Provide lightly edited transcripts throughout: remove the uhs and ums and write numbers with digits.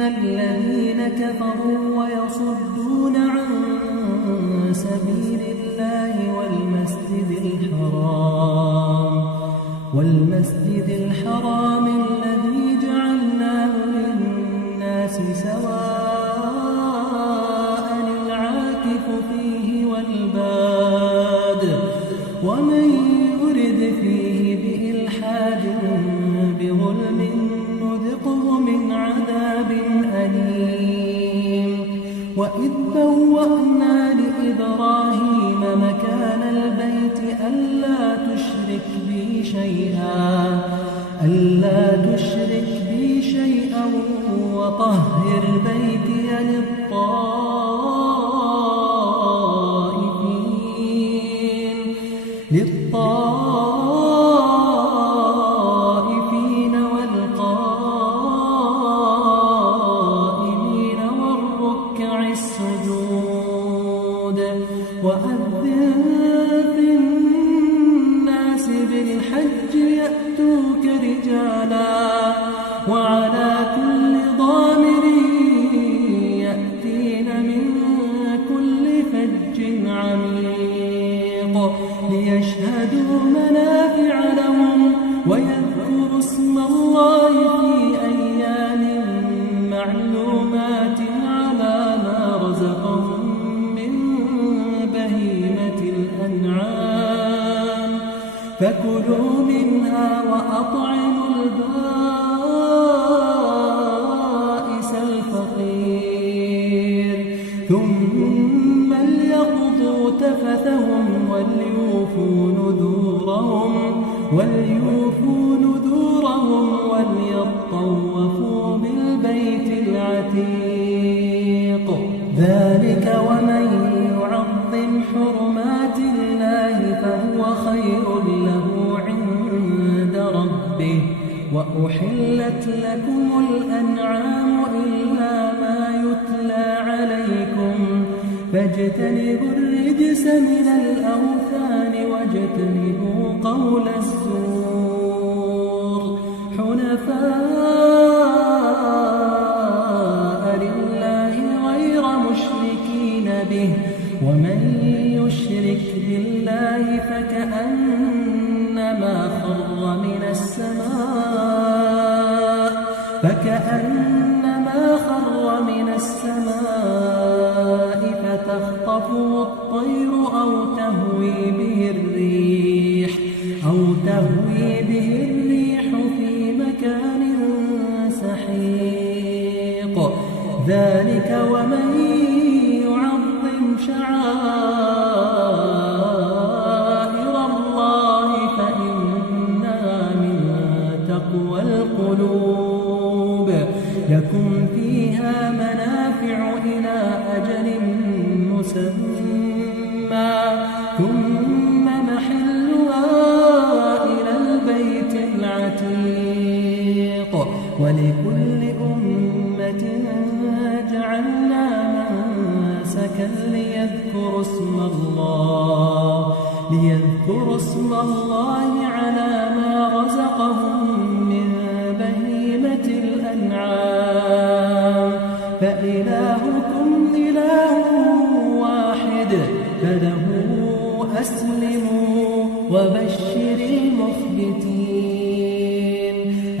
الذين كفروا ويصدون عن سبيل الله والمسجد الحرام الذي جعلناه للناس سواء العاكف فيه والباد ومن يرد فيه بإلحاد بظلم نذقه من عذاب أليم وإذ بوأنا لإبراهيم مكان البيت ألا تشرك بي شيئا وطهر بيتي للطائفين والقائمين والركع السجود وأذن في الناس بالحج يأتوك رجالا وعلى كل ضامر يأتين من كل فج عميق ليشهدوا منافع لهم ويذكروا اسم الله في أيام معلومات على ما رزقهم من بهيمة الأنعام فكلوا منها وأطعموا البائس الفقير ثم ليقضوا تفثهم وليوفوا نذورهم وليطوفوا بالبيت العتيق ذلك ومن يعظم حرمات الله فهو خير له عند ربه وأحلت لكم الأنعام إلا ما يتلى عليكم فاجتنبوا الرجس من الأوثان واجتنبوا قول الزور حنفاء لله غير مشركين به ومن يشرك بالله فكأنما خر من السماء فتخطفه الطير أو تهوي به الريح في مكان سحيق ذلك ومن يعظم شعائر الله فإنها من تقوى القلوب لكم فيها منافع إلى أجل مسمى ثم محلها إلى البيت العتيق ولكل أمة جعلنا منسكا ليذكروا اسم الله على ما رزقهم من بهيمة الأنعام فإلهكم إله واحد فله أسلموا وبشر المخبتين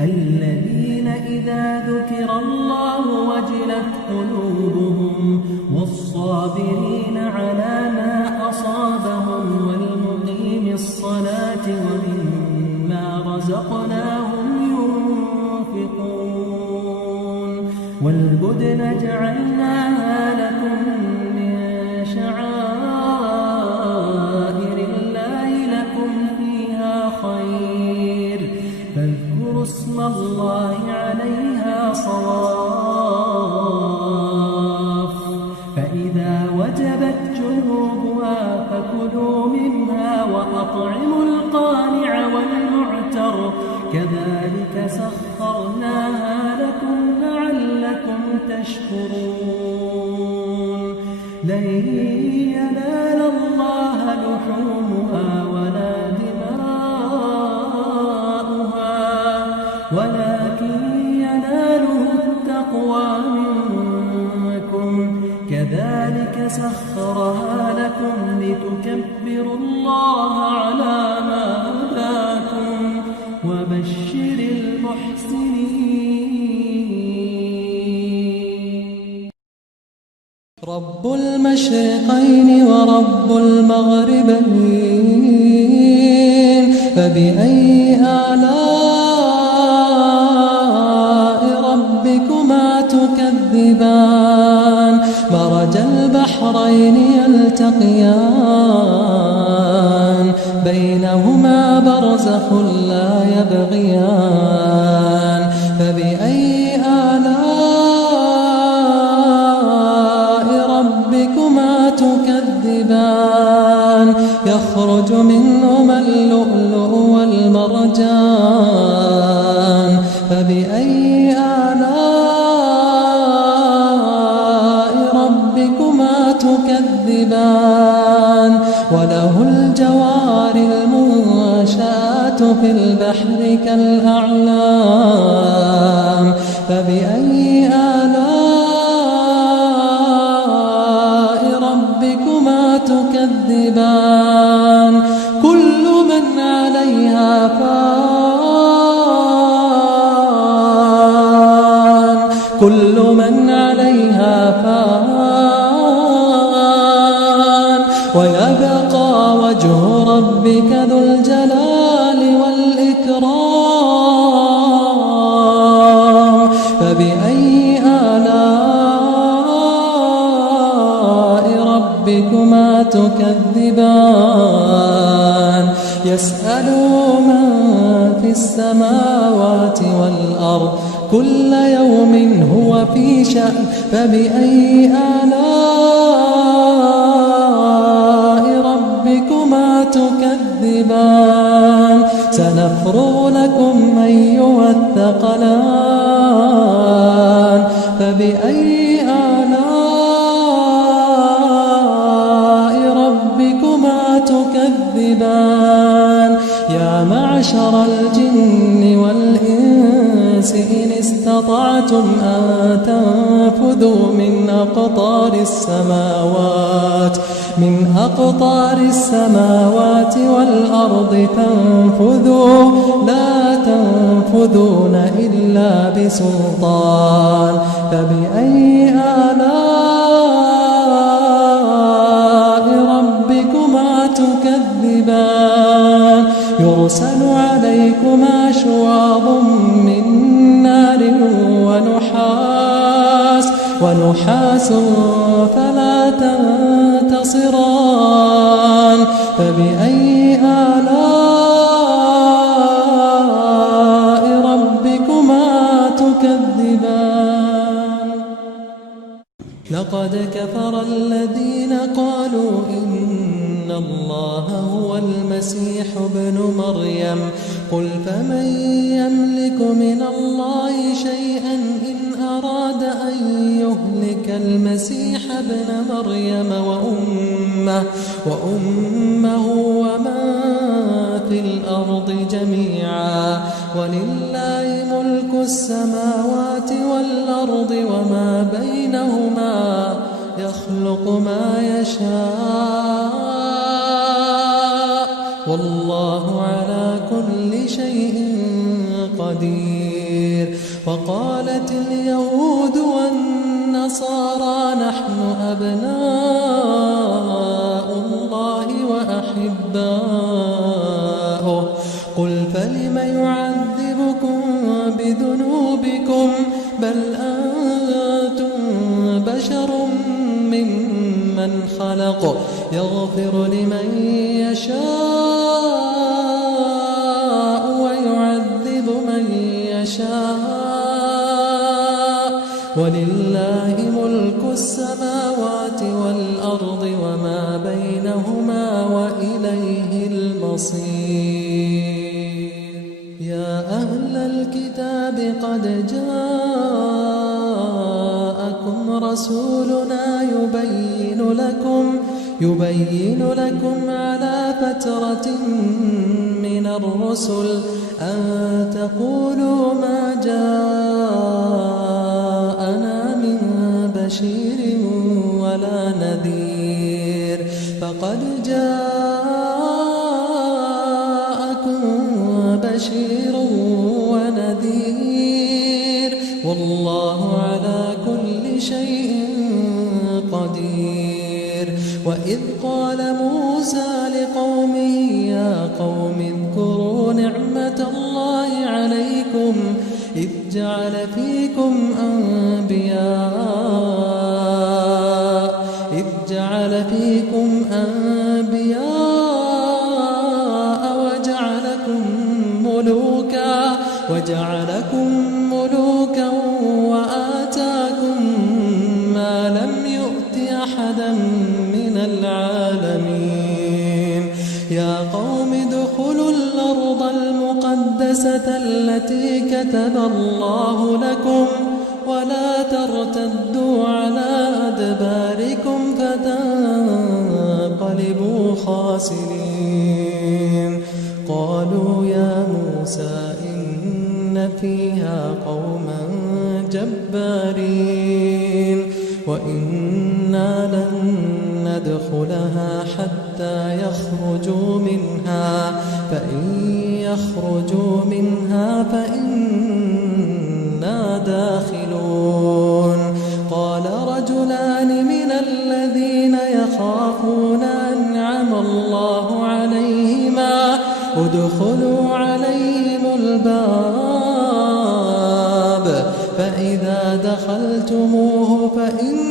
الذين إذا ذكر الله وجلت قلوبهم والصابرين على ما أصابهم والمقيم الصلاة ومما رزقناهم ينفقون والبدن جعلناها لكم من شعائر الله لكم فيها خير فاذكروا اسم الله عليها صواف فإذا وجبت جنوبها فكلوا منها وأطعموا القانع والمعتر كذلك سخرناها لكم لعلكم تشكرون لن ينال الله لحومها ولا دماؤها ولكن يناله التقوى كذلك سخرها لكم لتكبروا الله على ما هداكم وبشر المحسنين. رب المشرقين ورب المغربين فبأي آلاء ربكما تكذبان مرج البحرين يلتقيان بينهما برزخ لا يبغيان فبأي آلاء ربكما تكذبان يخرج منهما اللؤلؤ والمرجان فبأي آلاء ربكما تكذبان وله الجوار المنشآت في البحر كالأعلام فبأي آلاء ربكما تكذبان كل من عليها فان كل من عليها فان ويبقى وجه ربك ذو الجلال والإكرام فبأي آلاء ربكما تكذبان يسأله من في السماوات والأرض كل يوم هو في شأن فبأي آلاء ربكما تكذبان سنفرغ لكم أيها الثقلان فبأي آلاء ربكما تكذبان يا معشر الجن والإنس إن استطعتم أن تنفذوا من أقطار السماوات والأرض فانفذوا لا تنفذون إلا بسلطان فبأي آلاء ربكما تكذبان يرسل عليكما شواظ من نار ونحاس فلا تنتصران فبأي آلاء ربكما تكذبان لقد كفر الذين قالوا إن الله هو المسيح ابن مريم قل فمن يملك من الله شيئا إن أراد أن يهلك المسيح ابن مريم وأمه ومن في الأرض جميعا ولله ملك السماوات والأرض وما بينهما يخلق ما يشاء والله على كل شيء قدير وقالت اليهود والنصارى نحن أبناء الله وأحباؤه قل فلم يعذبكم بذنوبكم بل أنتم بشر ممن خلق يغفر لمن يشاء ويعذب من يشاء ولله ملك السماوات والأرض وما بينهما وإليه المصير يا أهل الكتاب قد جاءكم رسولنا يبين لكم على فترة من الرسل أن تقولوا ما جاءنا من بشير ولا قد جاءكم بشير ونذير والله على كل شيء قدير. وإذ قال موسى لقومه يا قوم اذكروا نعمة الله عليكم إذ جعل فيكم أنبياء وجعلكم ملوكا وآتاكم ما لم يؤت أحدا من العالمين. يا قوم ادخلوا الأرض المقدسة التي كتب الله لكم ولا ترتدوا على أدباركم فتنقلبوا خاسرين. قالوا يا موسى إن فيها قوما جبارين وإنا لن ندخلها حتى يخرجوا منها فإن يخرجوا منها فإنا داخلون. قال رجلان من الذين يخافون أنعم الله عليهما ادخلوا عليهم الباب فإذا دخلتموه فإنكم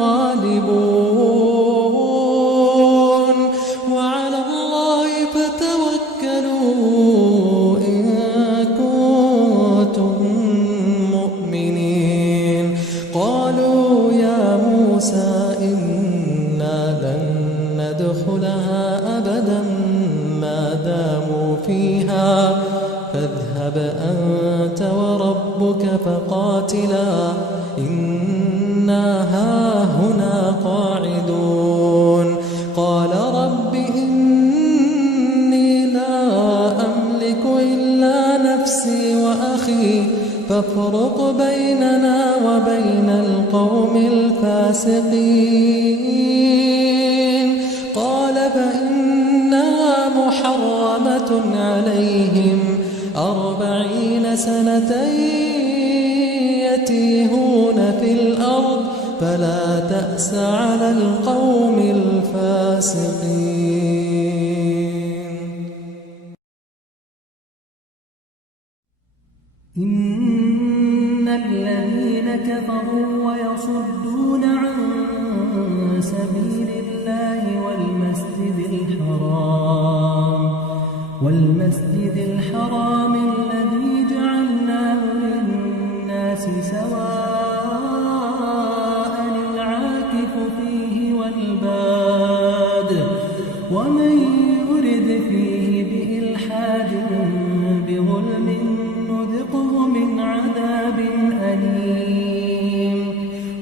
غالبون وعلى الله فتوكلوا إن كنتم مؤمنين. قالوا يا موسى إنا لن ندخلها أبدا ما داموا فيها فاذهب أنت وربك فقاتلا إنا هاهنا قاعدون. قال رب إني لا أملك إلا نفسي وأخي فافرق بيننا وبين القوم الفاسقين. قال فإنها محرمة عليهم 40 سنة يتيهون في الأرض فلا تأس على القوم الفاسقين. إن الذين كفروا ويصدون عن سبيل الله والمسجد الحرام الذي جعلناه للناس سواء العاكف فيه والباد ومن يرد فيه بإلحاد بظلم نذقه من عذاب أليم.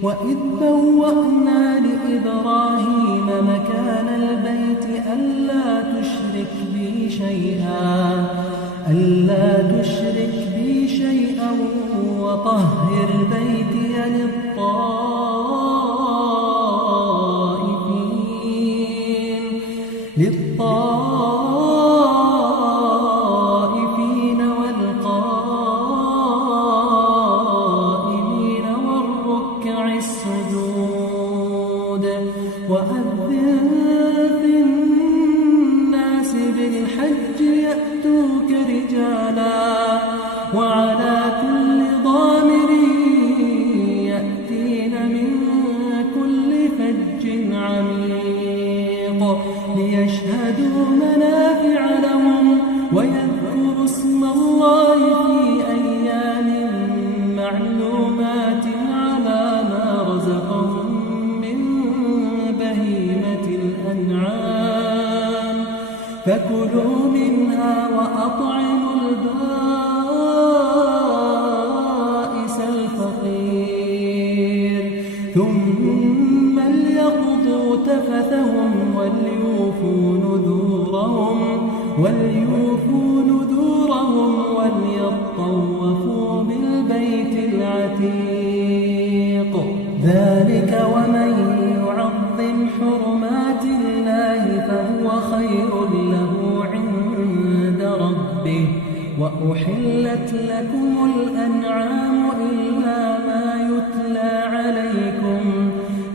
وإذ بوأنا لإبراهيم مكان البيت ألا تشرك بي شيئا وطهر بيتي للطائفين والقائمين والركع السجود. وأذن في الناس بالحج يأتوك رجالا وعلى كل ضامر يأتين من كل فج عميق ليشهدوا منافع لهم ويذكروا اسم الله في أيام معلومات على ما رزقهم من بهيمة الأنعام فكلوا منها وأطعموا البائس الفقير ثم ليقضوا تفثهم وليوفوا نذورهم وليطوفوا بالبيت العتيق. ذلك ومن يعظم حرمات الله فهو خير له عند ربه وأحلت لكم الأنعام إلا ما يتلى عليكم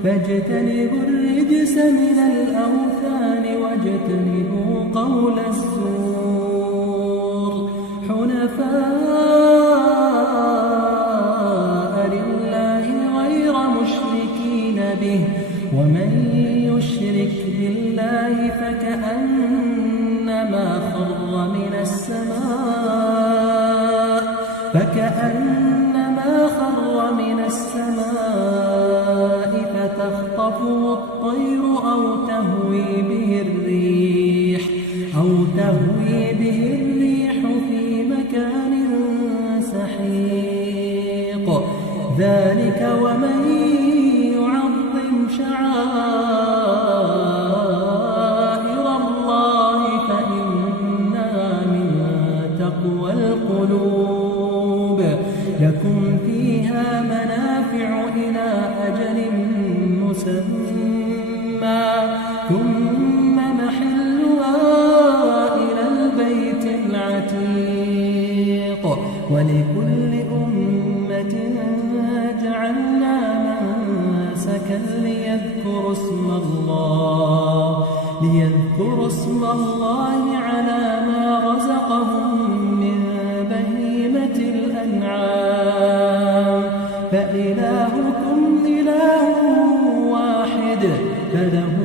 فاجتنبوا الرجس من الأوثان واجتنبوا قول الزور حنفاء لله غير مشركين به ومن يشرك بالله فكأنما خر من السماء فتخطفه الطير أو تهوي به الريح في مكان سحيق ذلك ومن يعظم شعائر الله فإنها من تقوى القلوب لكم فيها منافع إلى أجل مسمى ثم محلها إلى البيت العتيق ولكل أمة جعلنا منسكا ليذكروا اسم الله على ما رزقهم من بهيمة الأنعام فإلهكم إله واحد فله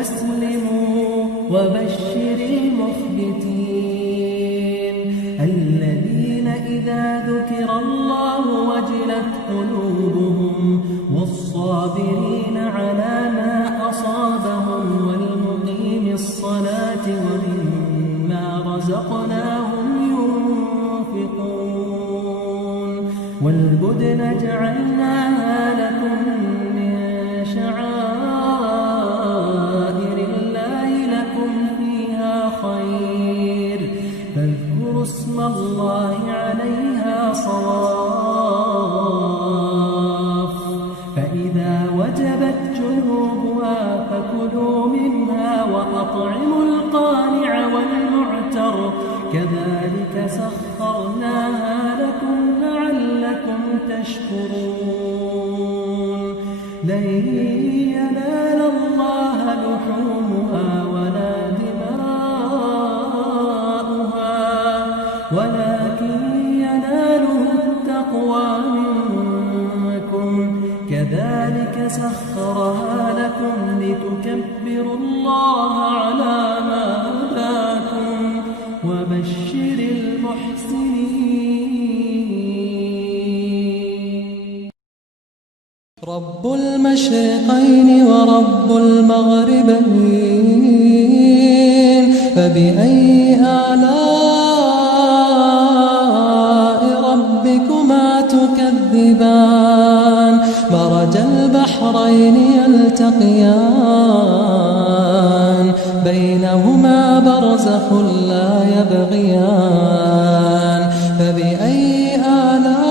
أسلموا وبشر المخبتين الذين إذا ذكر الله وجلت قلوبهم والصابرين على ما أصابهم والمقيم الصلاة ومما رزقناهم ينفقون والبدن جعلناها لكم من شعائر الله لكم فيها خير فاذكروا اسم الله عليها صواف فإذا وجبت جنوبها فكلوا منها وأطعموا القانع والمعتر كذلك سخرناها لكم لعلكم تشكرون لن ينال الله لحومها ولا دماؤها ولكن يناله التقوى منكم كذلك سخرها لكم لتكبروا الله على ما هداكم وبشر المحسنين رب المشرقين ورب المغربين فبأي آلاء ربكما تكذبان مرج البحرين يلتقيان بينهما برزخ لا يبغيان فبأي آلاء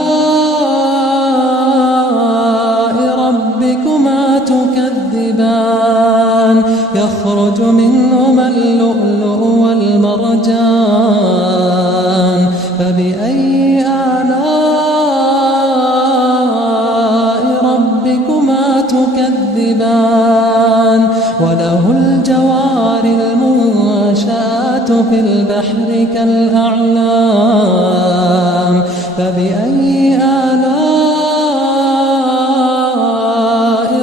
ربكما تكذبان يخرج منهما اللؤلؤ والمرجان فبأي آلاء ربكما تكذبان وله الجوار المنشآت في البحر كالأعلام فبأي آلاء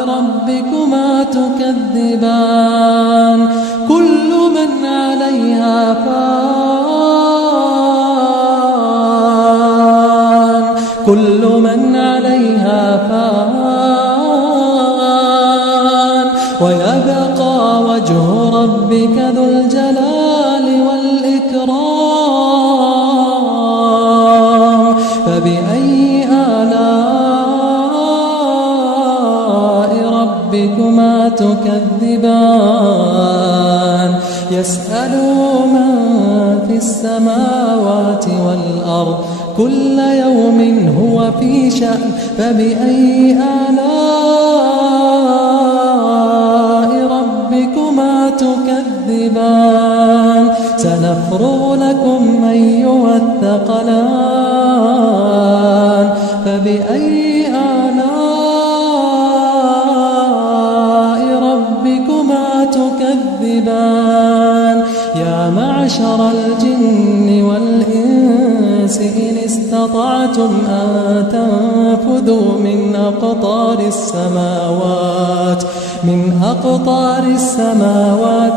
ربكما تكذبان كل من عليها فان كل من عليها فان ويبقى وجه ربك ذو الجلال والإكرام فبأي آلاء ربكما تكذبان يسأله من في السماوات والأرض كل يوم هو في شأن فبأي آلاء تكذبان سنفرغ لكم أيها الثقلان فبأي آلاء ربكما تكذبان يا معشر الجن والإنس إن استطعتم أن تنفذوا من أقطار السماوات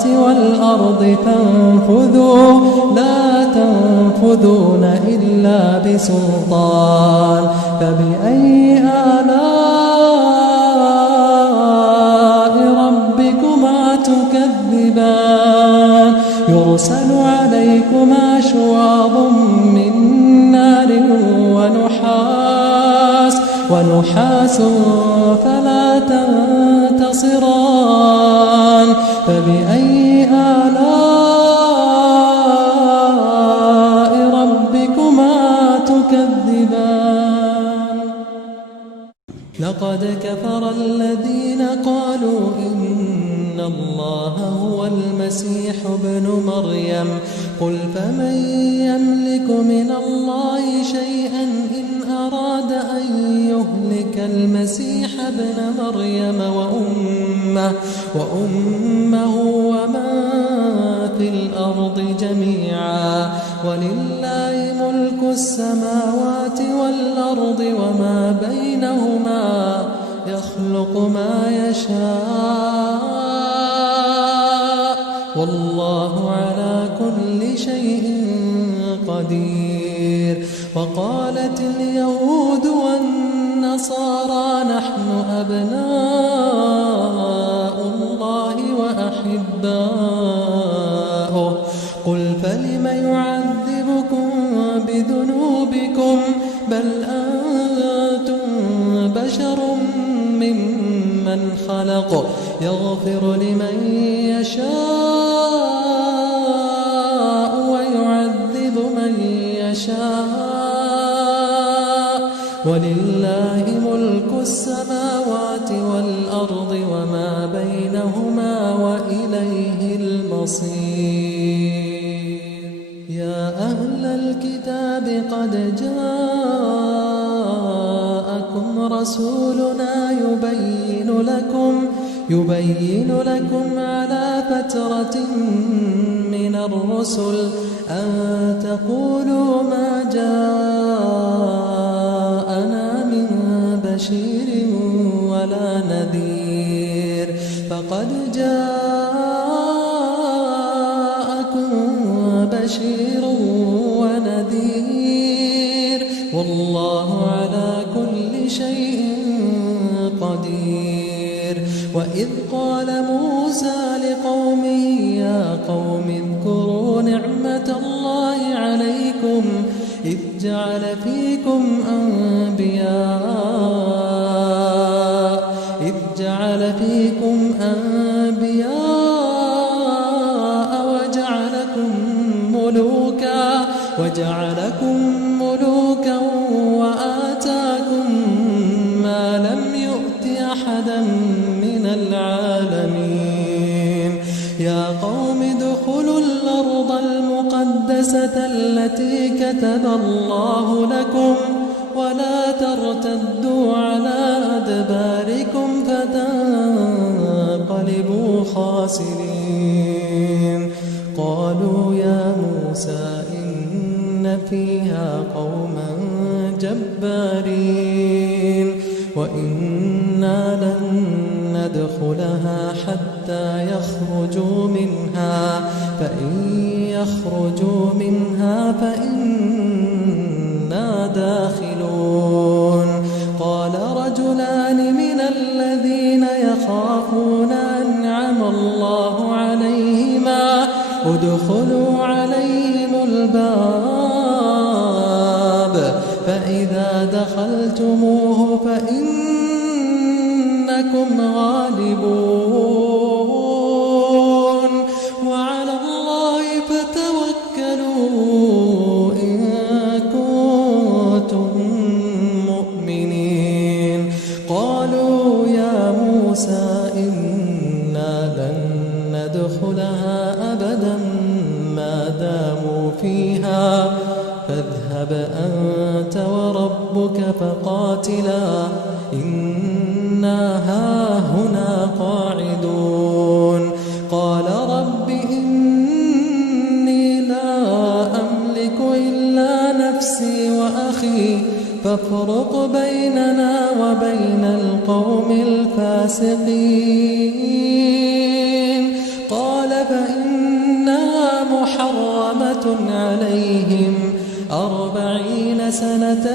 والأرض فانفذوا لا تنفذون إلا بسلطان فبأي آلاء ربكما تكذبان يرسل عليكما شواظ من نار ونحاس فلا تنتصران فبأي آلاء ربكما تكذبان لقد كفر الذين قالوا إن الله هو المسيح ابن مريم قل فمن يملك من الله شيئا إن أراد أن يهلك المسيح ابن مريم وأمه ومن في الأرض جميعا ولله ملك السماوات والأرض وما بينهما يخلق ما يشاء والله على كل شيء قدير وقالت اليهود والنصارى نحن أبناء الله وأحباؤه قل فلم يعذبكم بذنوبكم بل أنتم بشر ممن خلق يغفر لمن يشاء ويعذب من يشاء ولله ملك السماوات والأرض وما بينهما وإليه المصير يا أهل الكتاب قد جاءكم رسولنا يبين لكم على فترة من الرسل أن تقولوا ما جاءنا من بشير ولا نذير فقد جاءكم بشير ونذير والله على كل شيء قدير وإذ قال موسى لقومه يا قوم اذكروا نعمة الله عليكم إذ جعل فيكم أنبياء وجعلكم ملوكا وآتاكم ما لم يؤت أحدا من العالمين يا قوم ادخلوا الأرض المقدسة التي كتب الله لكم ولا ترتدوا على أدباركم فتنقلبوا خاسرين قالوا يا موسى إن فيها قوما جبارين وإنا لن ندخلها حتى يخرجوا منها فإن يخرجوا منها فإنا داخلون قال رجلان من الذين يخافون أنعم الله عليهما ادخلوا عليهم الباب فإذا دخلتموه فإنكم غالبون وعلى الله فتوكلوا إن كنتم مؤمنين قالوا يا موسى إنا لن ندخلها فيها فاذهب أنت وربك فقاتلا إنا هاهنا قاعدون قال رب إني لا أملك إلا نفسي وأخي فافرق بيننا وبين القوم الفاسقين قال فإنها محرمة عليهم 40 سنة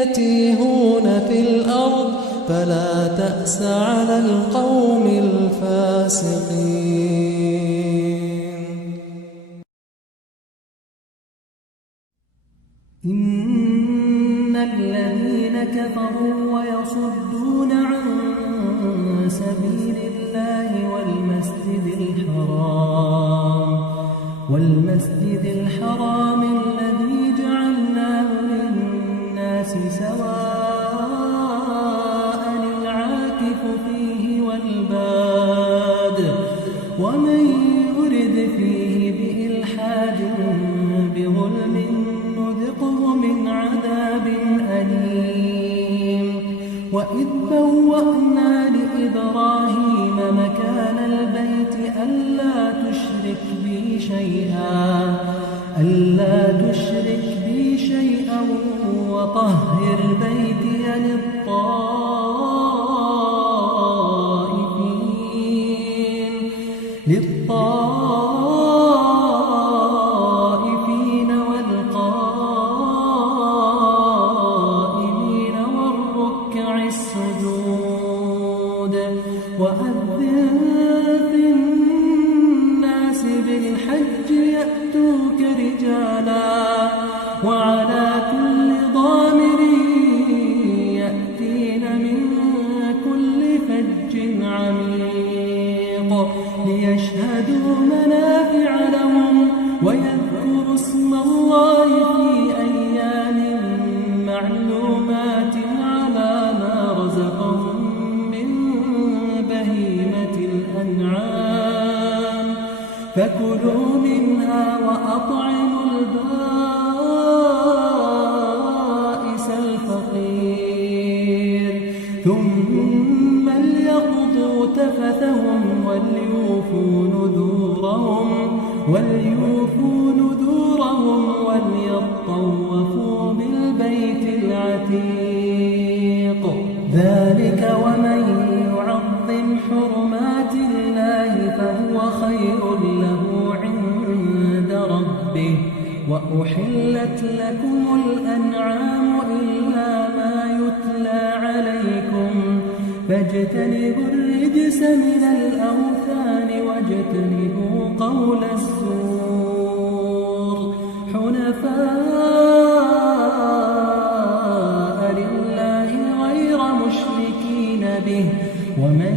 يتيهون في الأرض فلا تأس على القوم الفاسقين إن الذين كفروا ويصدون عن سبيل الله والمسجد الحرام الذي جعلناه للناس سواء العاكف فيه والباد ومن يرد فيه بإلحاد بظلم نذقه من عذاب أليم وإذ بوأنا لإبراهيم مكان البيت ألا تشرك بي شيئا وطهر بيتي للطائفين والقائمين والركع السجود وأذن في الناس بالحج يأتوك رجالا وعلى كل ضامر يأتين من كل فج عميق ليشهدوا منافع لهم ويذكروا اسم الله في أيام معلومات على ما رزقهم من بهيمة الأنعام فكلوا منها وأطعموا البائس الفقير ثم ليقضوا تفثهم وليوفوا نذورهم وليطوفوا بالبيت العتيق ذلك ومن يعظم حرمات الله فهو خير له عند ربه وأحلت لكم الأنعام إلا ما يتلى عليكم فاجتنبوا الرجس من الأوثان واجتنبوا قول الزور حنفاء لله غير مشركين به ومن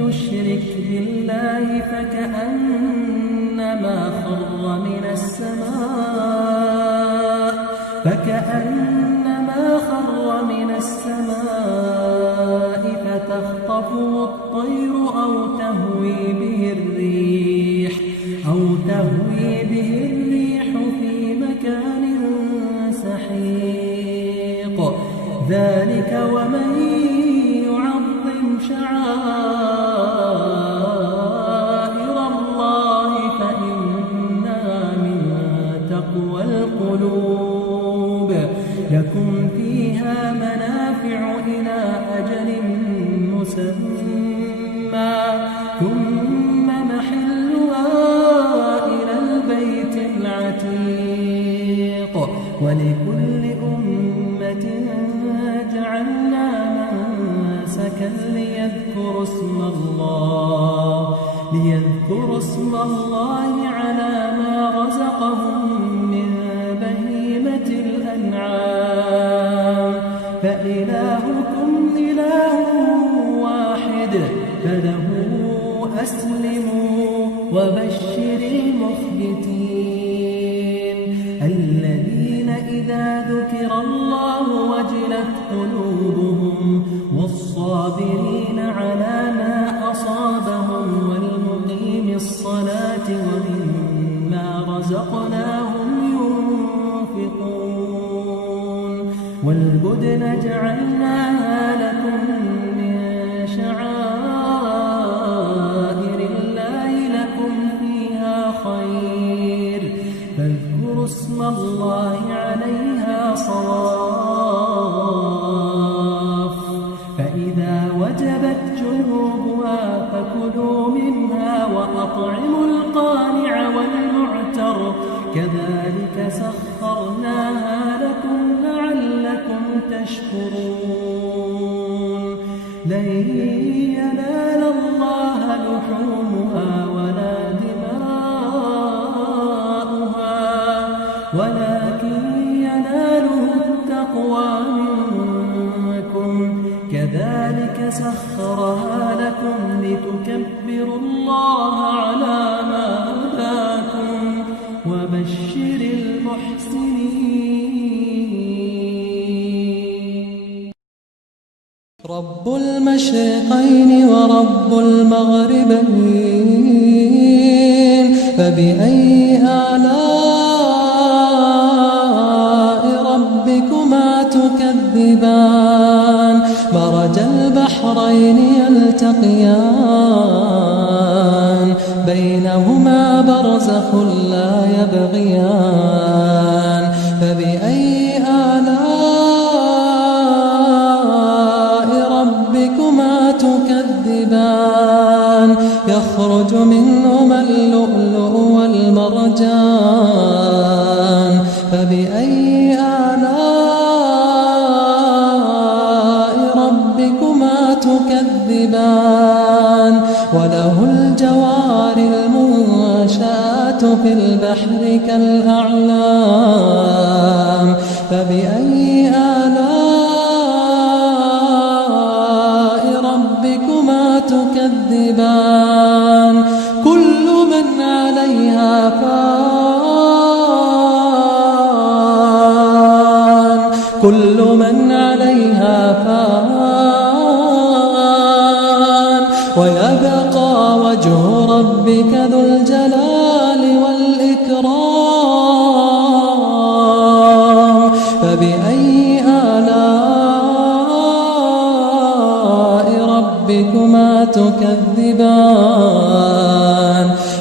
يشرك بالله فكأنما خر من السماء فتخطفه الطير أو تهوي به الريح في مكان سحيق ذلك ومن يعظم شعائر الله فإنها من تقوى القلوب لكم فيها منافع إلى أجل مسمى ثم محلها إلى البيت العتيق ولكل أمة جعلنا منسكا ليذكروا اسم الله على ما رزقهم من بهيمة الأنعام فإلهكم إله واحد فله أسلموا وبشر المخبتين الذين إذا ذكر الله وجلت قلوبهم والصابرين على ما أصابهم والمقيم الصلاة ومما رزقهم والبدن جعلناها لكم من شعائر الله لكم فيها خير فاذكروا اسم الله عليها صواف فإذا وجبت جنوبها فكلوا منها وأطعموا القانع والمعتر كذلك سخرناها لكم لعلكم تشكرون لن ينال الله لحومها ولا دماؤها ولكن يناله التقوى منكم كذلك سخرها لكم لتكبروا الله على ما هداكم وبشر المحسنين رب المشرقين ورب المغربين فبأي آلاء ربكما تكذبان مرج البحرين يلتقيان بينهما برزخ لا يبغيان فبأي آلاء ربكما تكذبان يخرج منهما اللؤلؤ والمرجان فبأي آلاء ربكما تكذبان وله الجوار المنشآت في البحر كالأعلام فبأي آلاء ربكما تكذبان كل من عليها فان كل من عليها فان ويبقى وجه ربك ذو الجلال والإكرام فبأي آلاء ربكما تكذبان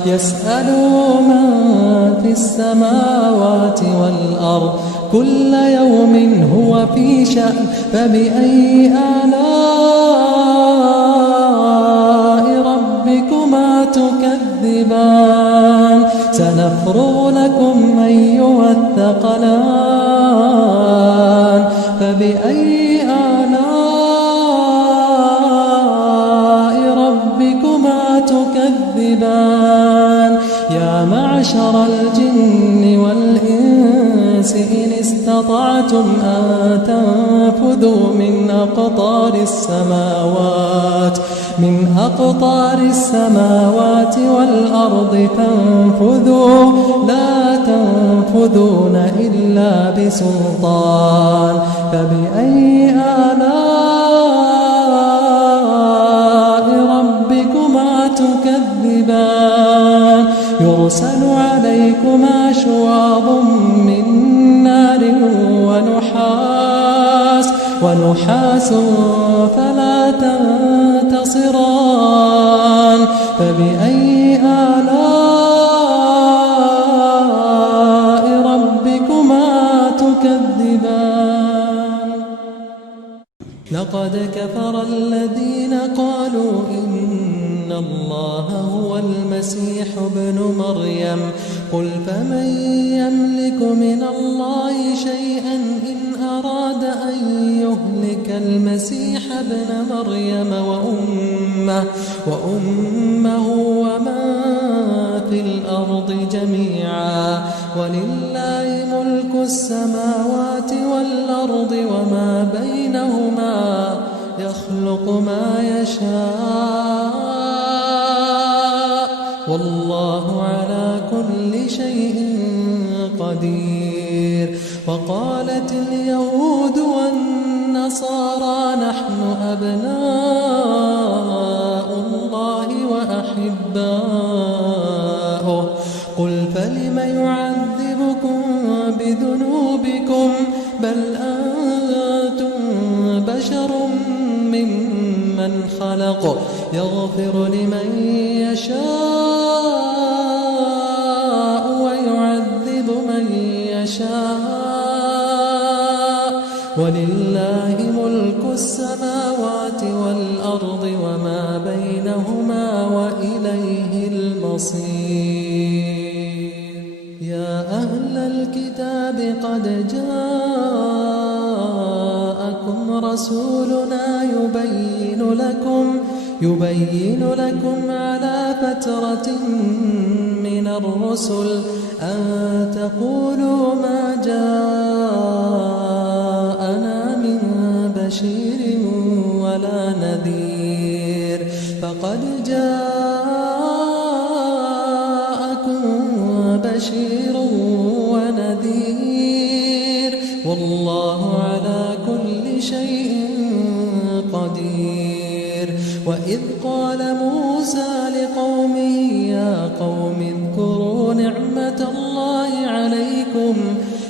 يسأله من في السماوات والأرض كل يوم هو في شأن فبأي آلاء ربكما تكذبان سنفرغ لكم أيها الثقلان فبأي آلاء ربكما تكذبان يا معشر الجن والإنس إن استطعتم أن تنفذوا من أقطار السماوات والأرض فانفذوا لا تنفذون إلا بسلطان فبأي آلاء ربكما تكذبان يرسل عليكما شواظ من نار ونحاس فلا تنتصران فبأي آلاء ربكما تكذبان لقد كفر الذين قالوا إن الله هو المسيح ابن مريم قل فمن يملك من الله شيئا إن أراد أن يهلك المسيح ابن مريم وأمه ومن في الأرض جميعا ولله ملك السماوات والأرض وما بينهما يخلق ما يشاء والله على كل شيء قدير وقالت اليهود والنصارى نحن أبناء الله وأحباؤه قل فلم يعذبكم بذنوبكم بل أنتم ممن خلق يغفر لمن يشاء ويعذب من يشاء ولله ملك السماوات والأرض وما بينهما وإليه المصير. يا أهل الكتاب قد جاءكم رسولنا يبين لكم على فترة من الرسل أن تقولوا ما جاءنا من بشير ولا نذير فقد جاءكم بشير ونذير والله على كل شيء قدير. وإذ قال موسى لقومه يا قوم اذكروا نعمة الله عليكم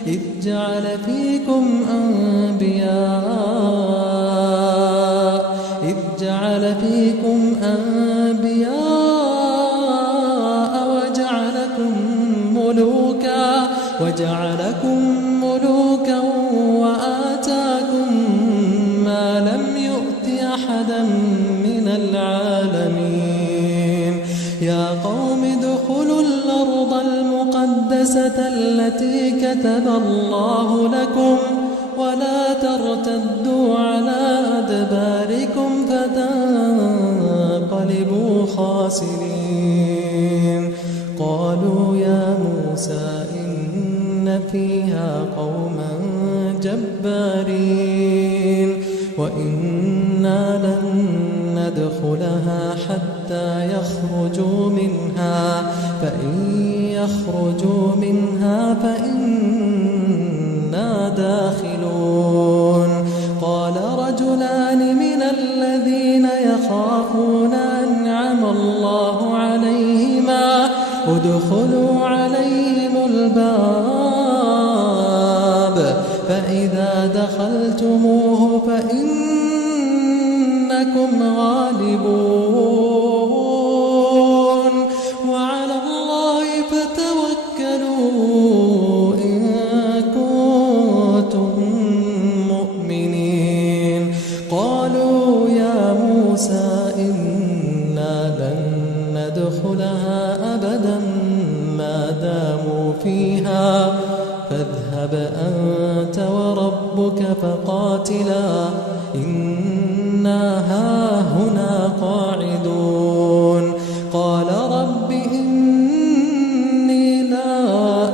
إذ جعل فيكم أنبياء وجعلكم ملوكا وآتاكم ما لم يؤت أحدا من العالمين. يا قوم ادخلوا الأرض المقدسة التي كتب الله لكم ولا ترتدوا على أدباركم فتنقلبوا خاسرين. قالوا يا موسى إن فيها قوما جبارين وإنا لن ندخلها حتى يخرجوا منها فإن يخرجوا منها فإنا داخلون. قال رجلان من الذين يخافون أنعم الله عليهما ادخلوا عليهم الباب فإذا دخلتموه فإنكم غالبون وعلى الله فتوكلوا إن كنتم مؤمنين. قالوا يا موسى إنا لن ندخلها أبدا ما داموا فيها فاذهب أنت وربك فقاتلا إنا هاهنا قاعدون. قال رب إني لا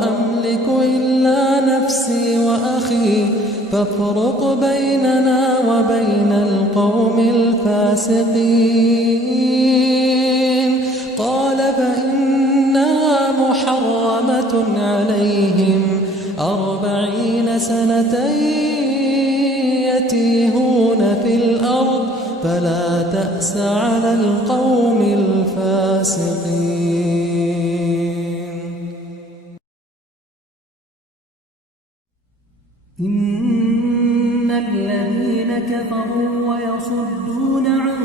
أملك إلا نفسي وأخي فافرق بيننا وبين القوم الفاسقين. قال فإنها محرمة عليهم 40 سنة يتيهون في الأرض فلا تأس على القوم الفاسقين. إن الذين كفروا ويصدون عن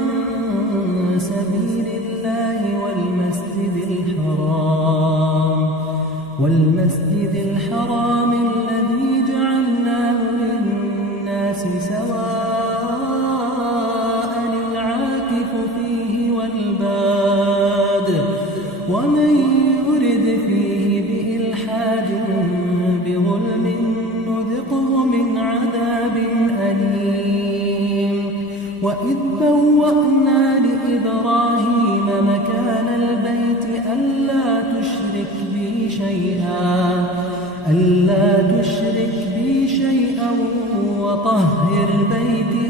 سبيل الله والمسجد الحرام الذي جعلناه للناس سواء العاكف فيه والباد ومن يرد فيه بإلحاد بظلم نذقه من عذاب أليم. وإذ بوأنا لإبراهيم مكان البيت ألا تشرك بي شيئا وطهر بيتي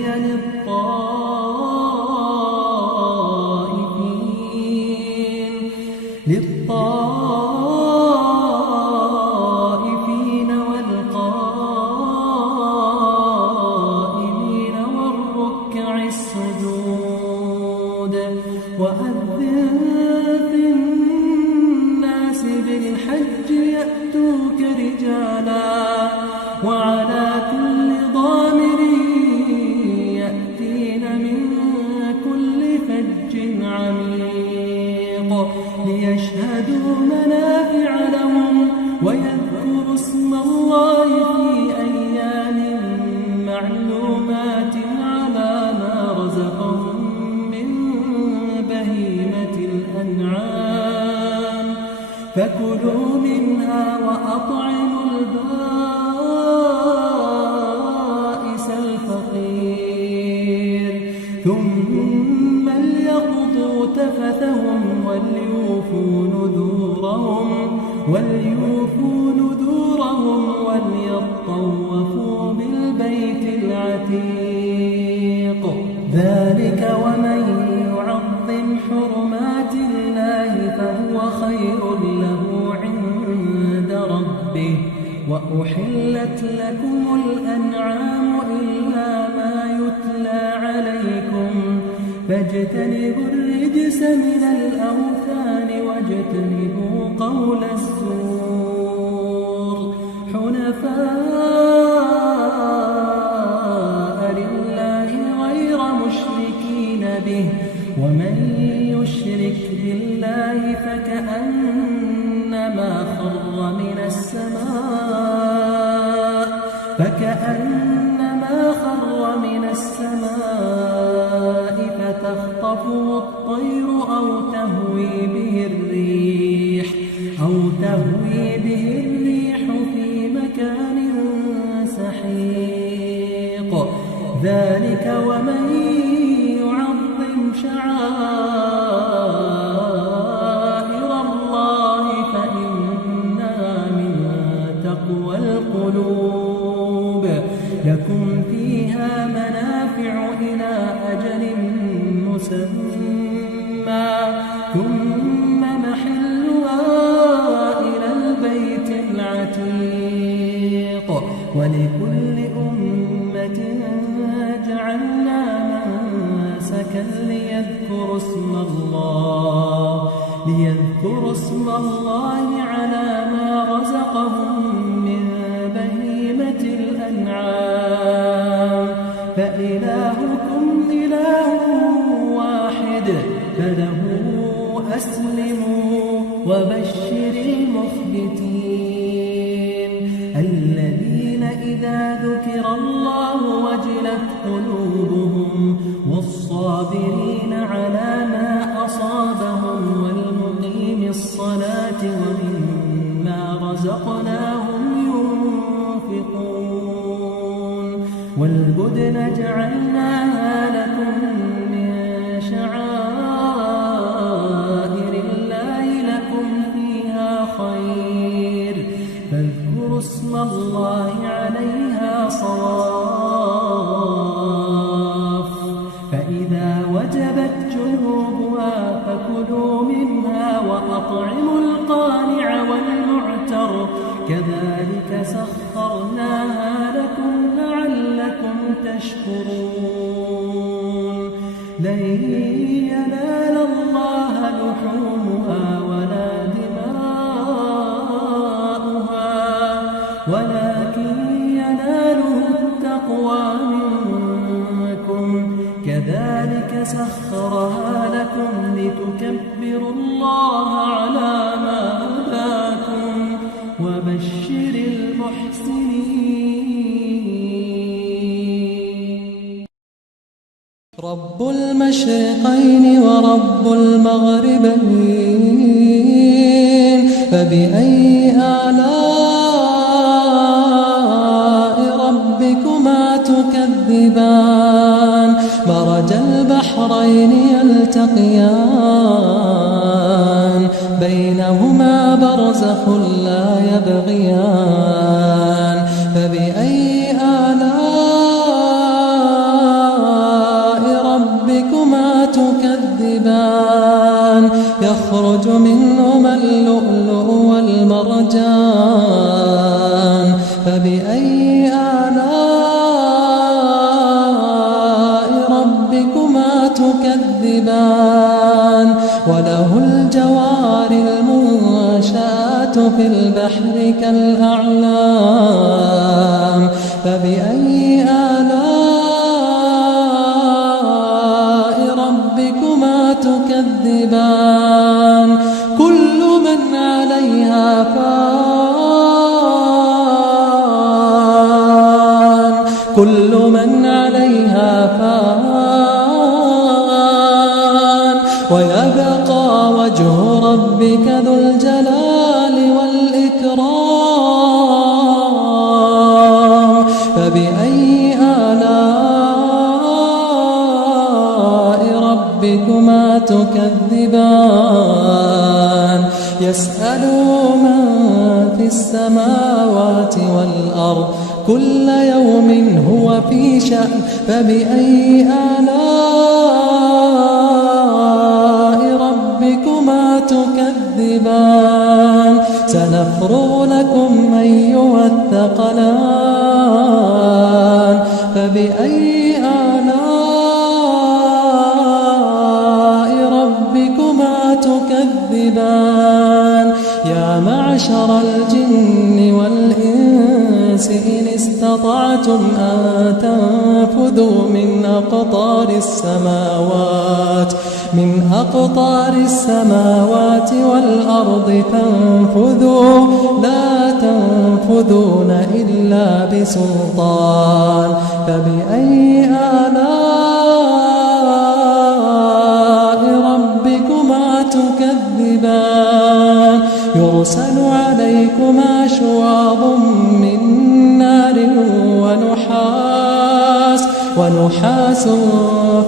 للطائفين والقائمين والركع السجود. وأذن في الناس بالحج يأتوك رجالا وعلى كل ضامر يأتين من كل ثم ليقضوا تفثهم وليوفوا نذورهم وليطوفوا بالبيت العتيق. ذلك ومن يعظم حرمات الله فهو خير له عند ربه. وأحلت لكم الأنعام إلا ما يتلى عليكم فاجتنبوا الرجس من الأوثان واجتنبوا قول الزور حنفاء لله غير مشركين به. ومن يشرك بالله فكأنما خر من السماء فتخطفه الطير أو تهوي به الريح في مكان سحيق. ذلك ومن يعظم شعائر الله فإنها من تقوى القلوب. لكم فيها منافع إلى أجل مسمى ثم محلها إلى البيت العتيق. ولكل أمة جعلنا منسكا ليذكروا اسم الله على ما رزقهم من بهيمة الأنعام. فإلهكم إله واحد فله أسلموا وبشر المخبتين الذين إذا ذكر الله وجلت قلوبهم والصابرين على ما أصابهم والمقيم الصلاة ومما رزقناهم ينفقون. والبدن جعلناها لكم من شعائر الله لكم فيها خير فاذكروا اسم الله عليها صواف. فإذا وجبت جنوبها فكلوا منها وأطعموا القانع والمعتر كذلك سخرناها لكم لعلكم تشكرون. لن ينال الله لحومها ولا دماؤها ولكن يناله التقوى منكم. كذلك سخرها لكم لتكبروا الله على ما هداكم وبشر المحسنين. رب المشرقين ورب المغربين فبأي آلاء ربكما تكذبان. مرج البحرين يلتقيان بينهما برزخ لا يبغيان. فبأي آلاء ربكما تكذبان. يخرج منهما اللؤلؤ والمرجان. فبأي آلاء ربكما تكذبان. وله الجوار المنشآت في البحر كالأعلام. فبأي آلاء ربكما تكذبان. كل من عليها فان كل من عليها فان ويبقى وجه ربك ذو الجلال والإكرام. فبأي آلاء ربكما تكذبان يسأله من في السماوات والأرض كل يوم هو في شأن فبأي آلاء ربكما تكذبان سنفرغ لكم أيها الثقلان فبأي آلاء ربكما تكذبان يا معشر الجن والإنس إن استطعتم أن تنفذوا من أقطار السماوات والأرض فانفذوا لا تنفذون إلا بسلطان فبأي آلاء ربكما تكذبان يرسل عليكما شواظ من نار ونحاس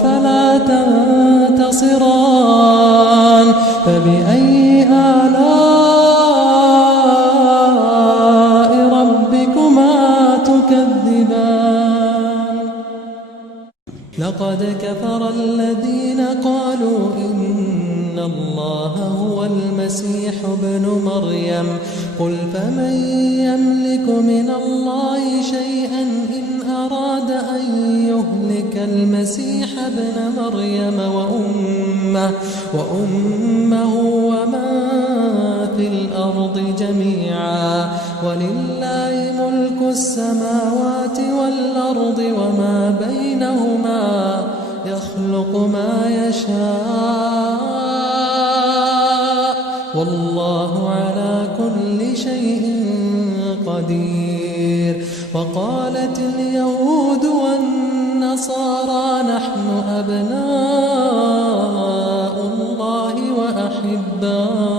فلا تنتصران فبأي آلاء ربكما تكذبان لقد كفر الذين قالوا إن الله هو المسيح ابن مريم قل فمن يملك من الله شيئا إن أراد أن يهلك المسيح ابن مريم وأمه ومن في الأرض جميعا ولله ملك السماوات والأرض وما بينهما يخلق ما يشاء والله على كل شيء قدير وقالت اليهود والنصارى نحن أبناء الله وأحباؤه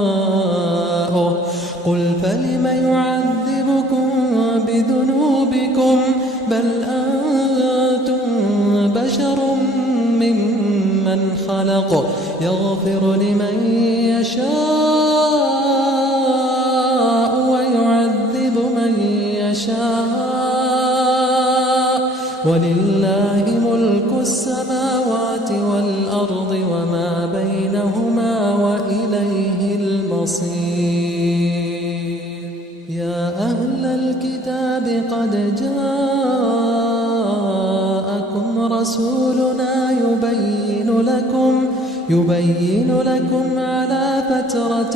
قل فلم يعذبكم بذنوبكم بل أنتم بشر ممن خلق يغفر لمن يشاء ويعذب من يشاء ولله ملك السماوات والأرض وما بينهما وإليه المصير يا أهل الكتاب قد جاءكم رسولنا يبين لكم على فترة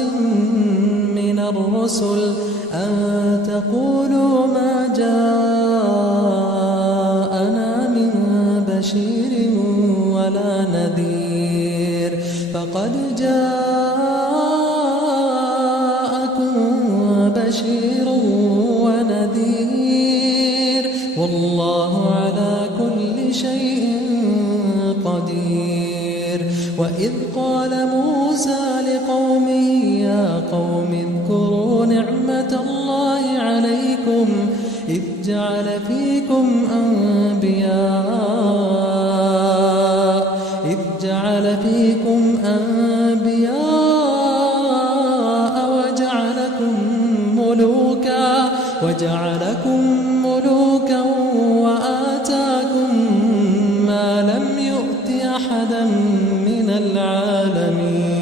من الرسل أن تقولوا ما جاءنا من بشير ولا نذير فقد جاءكم بشير ونذير والله على كل شيء قدير وإذ قال موسى لقومه يا قوم اذكروا نعمة الله عليكم إذ جعل فيكم أنبياء وجعلكم ملوكا وآتاكم ما لم يؤت أحدا من العالمين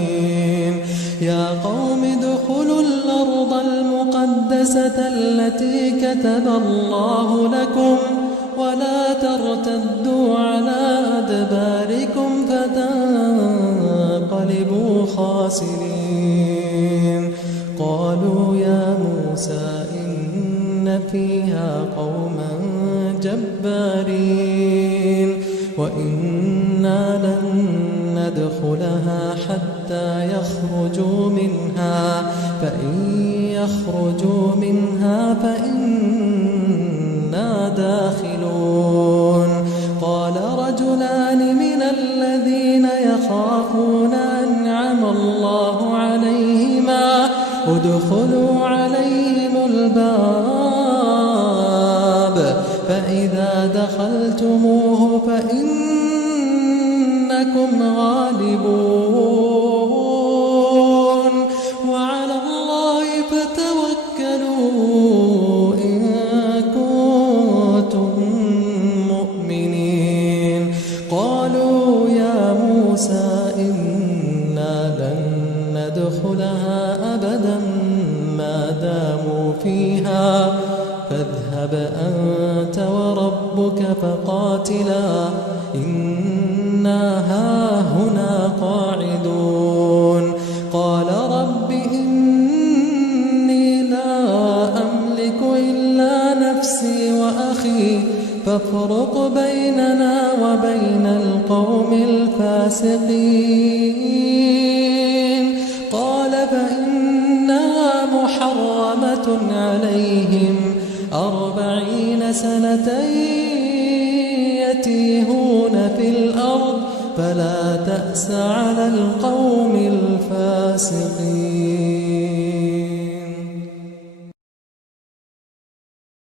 يا قوم ادخلوا الأرض المقدسة التي كتب الله لكم ولا ترتدوا على أدباركم فتنقلبوا خاسرين قالوا يا موسى إن فيها قوما جبارين وإنا لن ندخلها حتى يخرجوا منها فإن يخرجوا منها فإنا داخلون قال رجلان من الذين يخافون أنعم الله عليهما ادخلوا عليهم الباب فإذا دخلتموه فإنكم إنكم غالبون وعلى الله فتوكلوا إن كنتم مؤمنين. قالوا يا موسى إنا لن ندخلها أبدا ما داموا فيها فاذهب أنت وربك فقاتلا إنا هاهنا قاعدون. قال رب إني لا أملك إلا نفسي وأخي فافرق بيننا وبين القوم الفاسقين. قال فإنها محرمة عليهم 40 سنة يتيهون في الأرض فلا تأس على القوم الفاسقين.